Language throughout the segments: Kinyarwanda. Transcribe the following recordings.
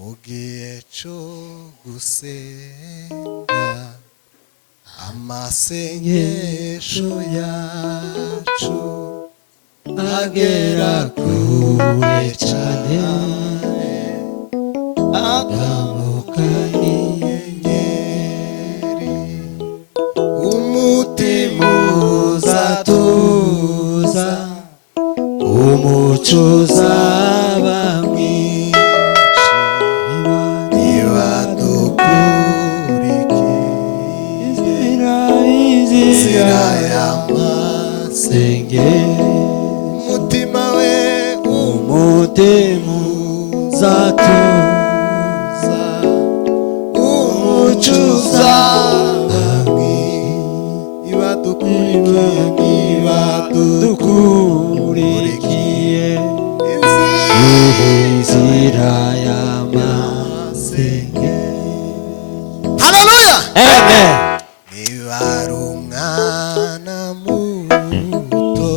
mugihe cyo gusenga amasengesho yacu agera kure cyane agamuka inyenyeri umutima uzatuza umuco uzaba mwinshi niba dukurikiye inzira y'amasengesho umutima we umutima uzatuza umuco uzaba mwinshi niba dukurikiye inzira y'amasengesho. Haleluya, amen. Niba ari umwana muto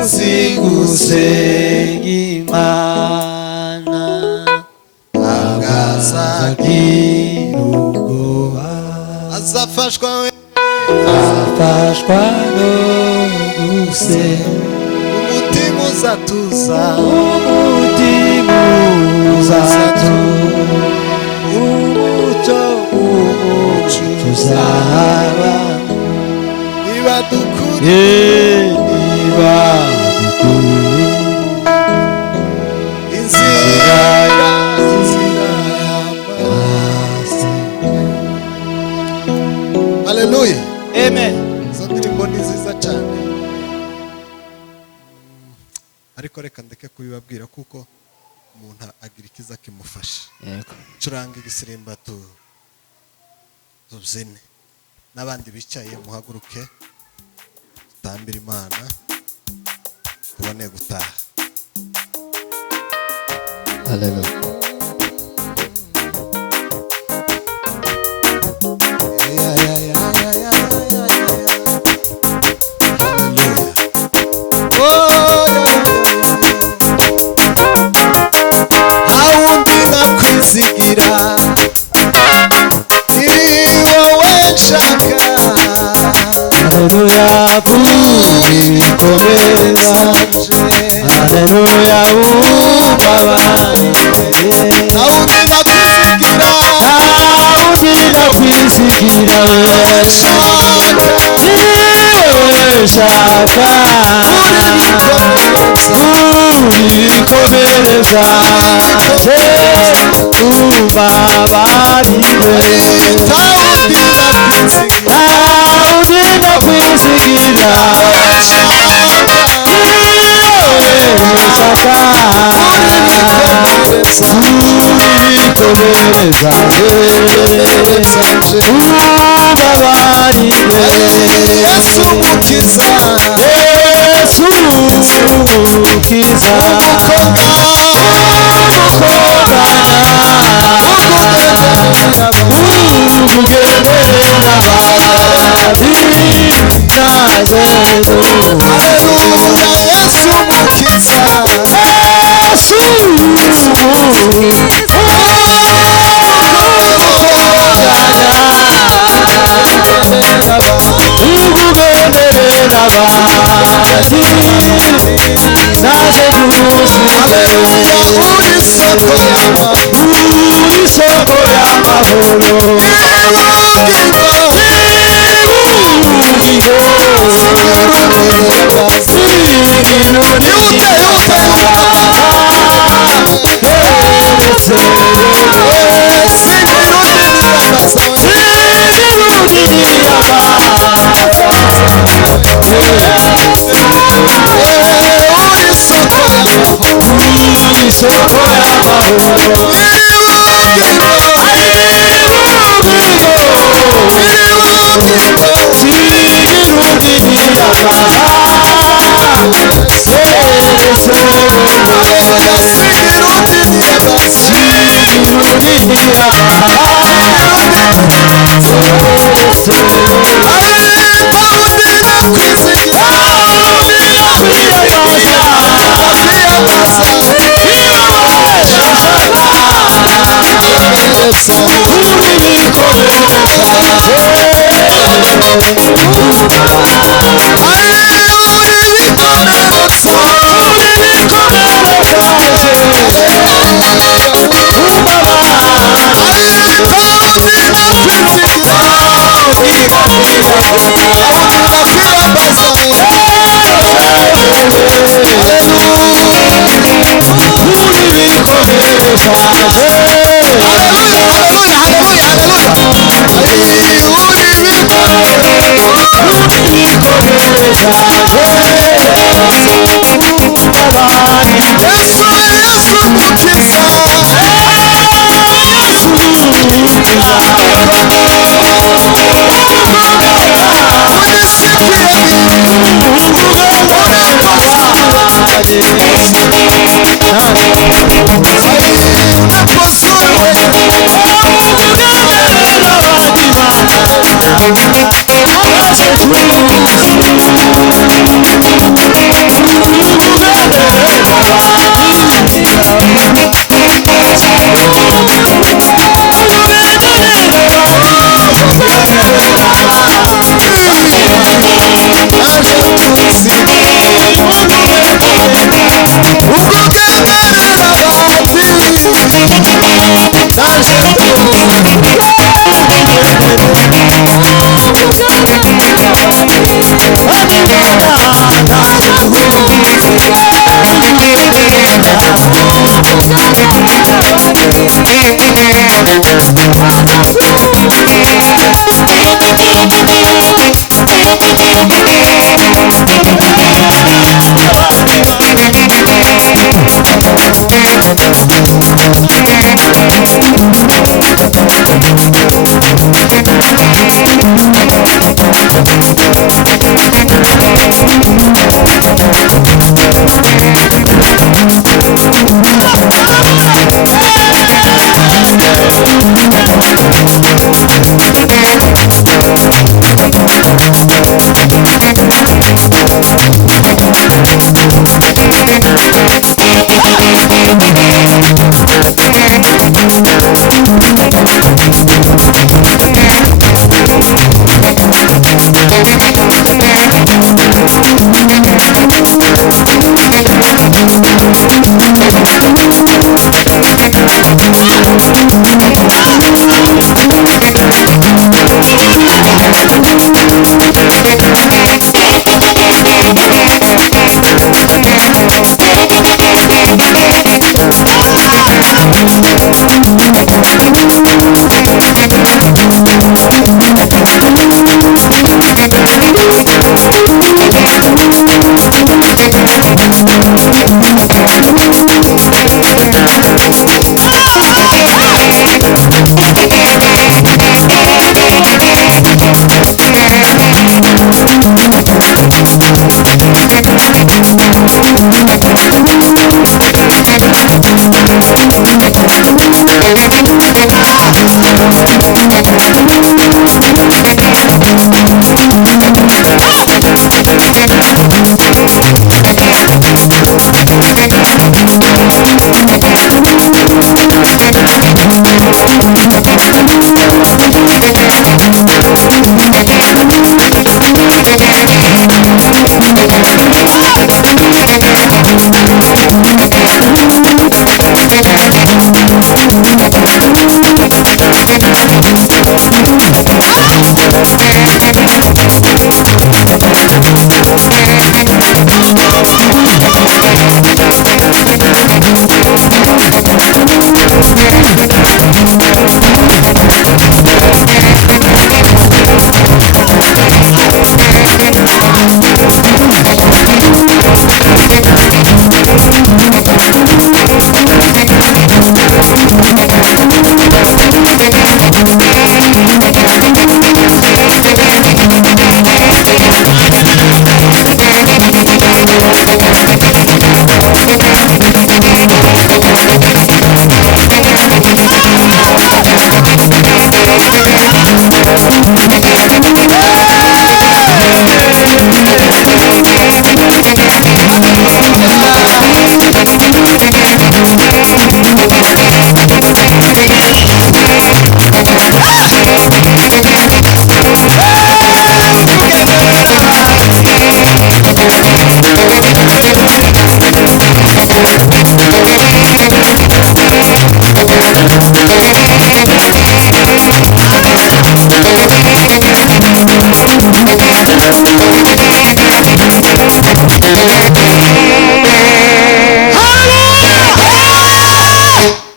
uzi gusenga Imana agazagira ubwoba azafashwa no gusenga umutima uzatuza umuco tuzaba niba dukuriye inzira y'amasengesho. Haleluya, amen. Izo ndirimbo ni nziza cyane, ariko reka ndeke kubibabwira kuko umuntu agira ikiza kimufasha. Yego, curanga igisirimba tubyine, n'abandi bicaye muhaguruke tutambire Imana tubone gutaha. Haleluya. Zigira iri wowe nshaka. Haleluya, bikomeza. Haleluya, ubabarire. Nawundi nakwizigira wowe nshaka. Wowe nshaka. Ubikomereza. Ubabarire. Nawundi nakwizigira wowe nshaka. Ubikomereza. Ubabarire. Yesu mukiza. Yesu mukiza. Yes,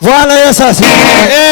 Voilà Jesus.